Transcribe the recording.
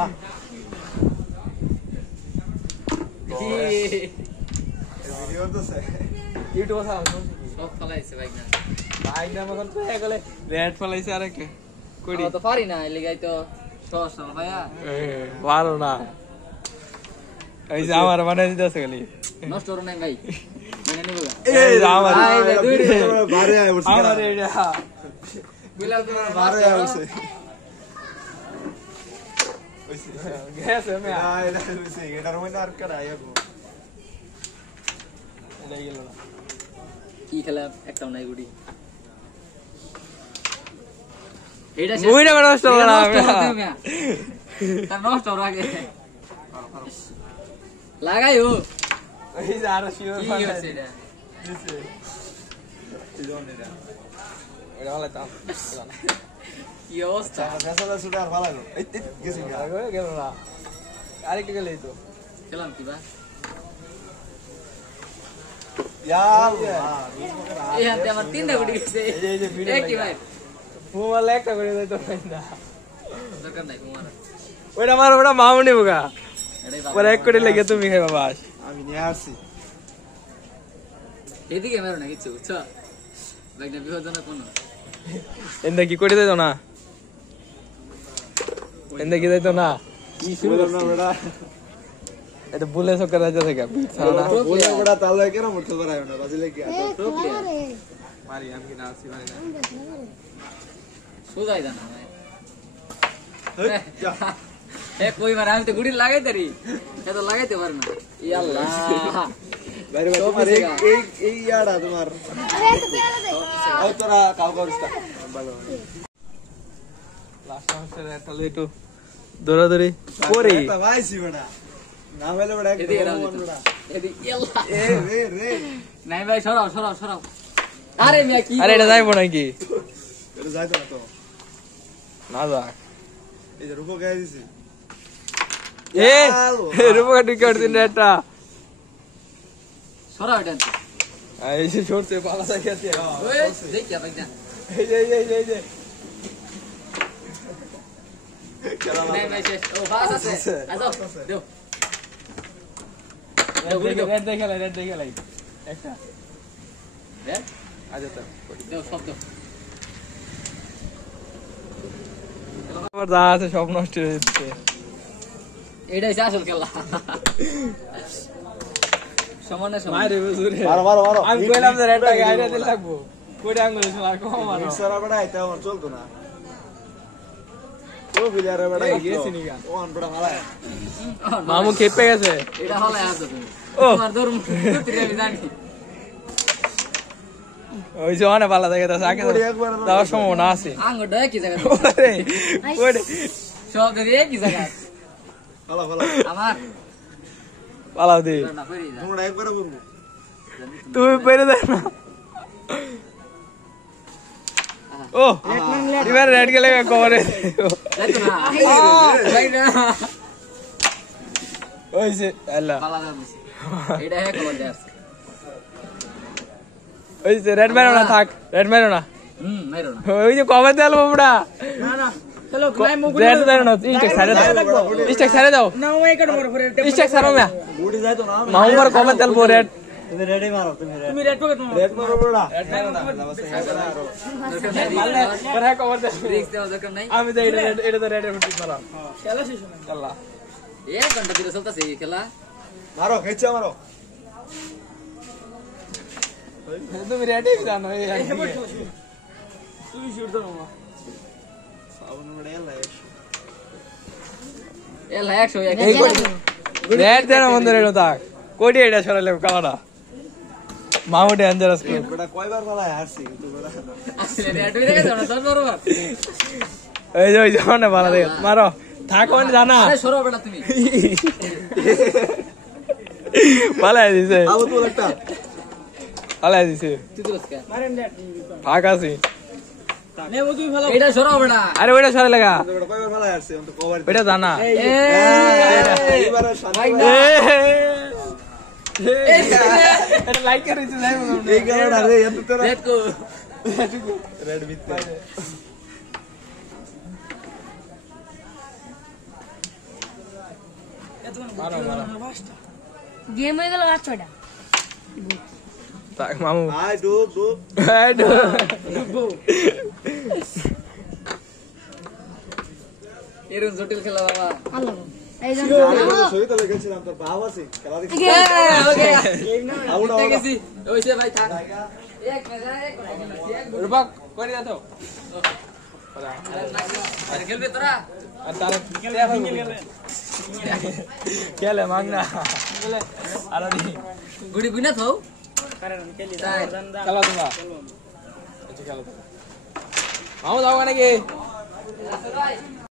না ভিডিও তো সে ইউটিউব সব ফলাইছে ভাই না ভাই না মগন তো গলে রেড ফলাইছে আরে কে কোডি তো পারি না এলিগাই তো সমস্যা ভাইয়া পারো না এই যে আমার বানাই দিতেছে খালি নষ্ট করো না ভাই মেনে নিব এই আমার বারে আয় উঠছে আমার এটা বিলাল তোমার বারে আয় উঠছে ওইছে গেছে মে আয় এটা হইছে এটার মধ্যে আর কার আইবো এটা গেল না কি খেলা একটাও নাই গুডি এটা মুইটা নষ্ট করো না তার নষ্ট করো আগে লাগাইও এই যে আর শিওর কি হচ্ছে এটা দিছে সিজন এটা এটা ভালো তাও কি অবস্থা ফেসালা শুটে আর ভালো লাগলো এই গেছে গেল না আরেকটা গেলেই তো খেলাম কি বা ইয়া এই হাতে আমার তিনটা গুটি গেছে এই যে ভিডিও কি ভাই ফুমাল একটা করে দিতে পারি না দরকার নাই ফুমার ওটা মার ওটা মাউনি বুগা পরে এক কোটি লেগে তুমি খাই বাবা আমি নিয়ে আসছি এদিকে মেরো না কিছু বুঝছো ব্যাগটা বিপজ্জনক কোন এন্ডা কি করে দিত না এন্ডা কি দিত না কি শুরু না বড়া এটা বুলে সকার রাজা থেকে না বুলে বড়া তালে কেন মুঠল বাড়ায় না বাজিলে কি আছে তো প্লেয়ার মারি আমি কি না আসি মারি না সোজাই জানা ভাই যা এ কই মার আমি তো গুড়ি লাগাইতে রি এ তো লাগাইতে পার না ই আল্লাহ বাইরে তোমার এই ইয়াড়া তোমার আরে তো পেড়া দে ও তোরা কাউ করছটা ভালো লাস্ট মাস্টার এটা লেটো দৌড়াদৌড়ি পরে এটা ভাইছি বড়া না হলে বড়া এদিকে বড়া এদিকে আল্লাহ এ রে নাই ভাই সরাও সরাও সরাও আরে মিয়া কি আরে এটা যাইবো নাকি এটা যাইতো না তো না যা এই যে রূপক গায় দিছি এ রূপক টিকেট দিন এটা সরা এটা এই যে छोड़ते পালা সাইকেতে ওই দেখ কি ভাই না এই যে চলো নাই ভাই শেষ ও বাস আছে আজো দেও রেড দেখালাই একটা রেড আজো তো দেও সব দেও আমার দা আছে সব নষ্ট হয়ে যাচ্ছে এটাই আসল খেলা সমানে সমান মারে বুঝুরে মারো আমি কইলাম যে রেডটা আইডিয়া দিতে লাগবো কইটা আঙ্গুল আর কম মারো মিক্সার বড়া এটা আমার চলতো না ও বিলারে বড়া গেছে নিগা ও আনবড়া ভালো মামু খেপে গেছে এটা ভালো আছে তুমি তোমার দরম তুই আমি জানি ওই যে অনেক ভালো লাগে তাছে আগে দাও সম্ভাবনা আছে আঙ্গুল কি জায়গা ওরে সব দিয়ে কি জায়গা ভালো আমার পালাও দে তোমরা একবার বলবো তুই পেরে দে না ও এবার রেড গেলে কভারে ওই যে আল্লাহ পালা যাচ্ছে এটা হে কভার দে ওই যে রেড মেরো না থাক রেড মেরো না মেরো না ওই যে কভার দে বাবুড়া না না চলো ক্লাইম মুগুড়ি রেড মেরো না স্টেক সারে দাও না ওই কাট মোর পরে স্টেক সারো না গুড়ি যায় তো না মাউমার কভার তেল পো রেড তুমি রেডি মারো তুমি রেড পকে তুমি রেড মারো বড়া রেড মেরো না মারলে পরে কভার দে রিস্ক দাও দরকার নাই আমি তো এটা তো রেড এর ফুট মারো খেলা শেষ না আল্লাহ এক ঘন্টা ধরে চলতেছে এই খেলা মারো খেচা মারো তুমি রেডি জানো এই তুমি শুট দাও না সাউন্ড বড় এলা 100 রেড দেনা বন্ধ রেড থাক কোডি এটা সরালে কালাটা মামু ডেঞ্জারাস কো বড় কয়বার বলা হারছি তুই বড় আসলে রেড হয়ে গেছে না তোর বড় এই যে জানা ভালো দে মারো থাকোন জানা আরে সরো বেটা তুমি ভালো দিছে আবু তো একটা ভালো দিছে তুই তো লসকা মারেন রেড ভাগ আছে নে ও তুই ভালো এটা সরাও বেটা আরে ওইটা সরে লাগা বড় কয়বার ভালো আসছে আমি তো কভার এটা জানা এইবার শান্তি এটা লাইক করেছে যাই বলো এই গাড়া রে এত তোরা রেড কো রেড বিতে গেম হয়ে গেল 8-6টা তাক মামু আয় ডুব এরকম জটিল খেলা বাবা আল্লাহ এই যে সহিত লেগেছিলাম তোর বাবা আছে খেলা দেখি ওকে আউট গেছি ওইসে ভাই থাক এক রুবাক করে দাও আরে খেলবে তোরা আর তার খেলে মাগনা বলে আর গুড়ি গুনা থাও খেলা তোমরা খেলো মামু যাও নাকি ভাই